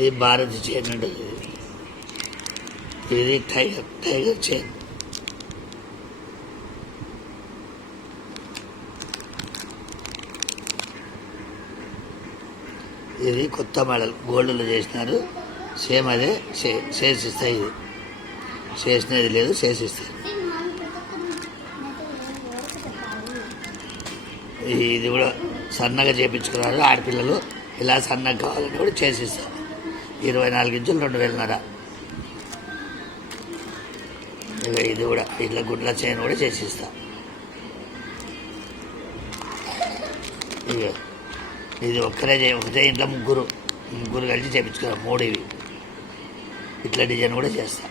ఇది భారత్ చైన్ ఉంటుంది. ఇది టైగర్ చైన్. ఇది కొత్త మోడల్ గోల్డ్లో చేసినారు. సేమ్ అదే చేసిస్తాయి. ఇది చేసినది లేదు, చేసిస్తాయి. ఇది కూడా సన్నగా చేయించుకున్నారు ఆడపిల్లలు. ఇలా సన్నగా కావాలని కూడా చేసిస్తారు. 24 ఇంచులు 2000 ఇక ఇది కూడా ఇట్లా గుడ్ల చైన్ కూడా చేసిస్తా. ఇక ఇది ఒకటే ఇంట్లో ముగ్గురు కలిసి చేయించుకున్నారు. 3 ఇవి ఇట్లా డిజైన్ కూడా చేస్తా.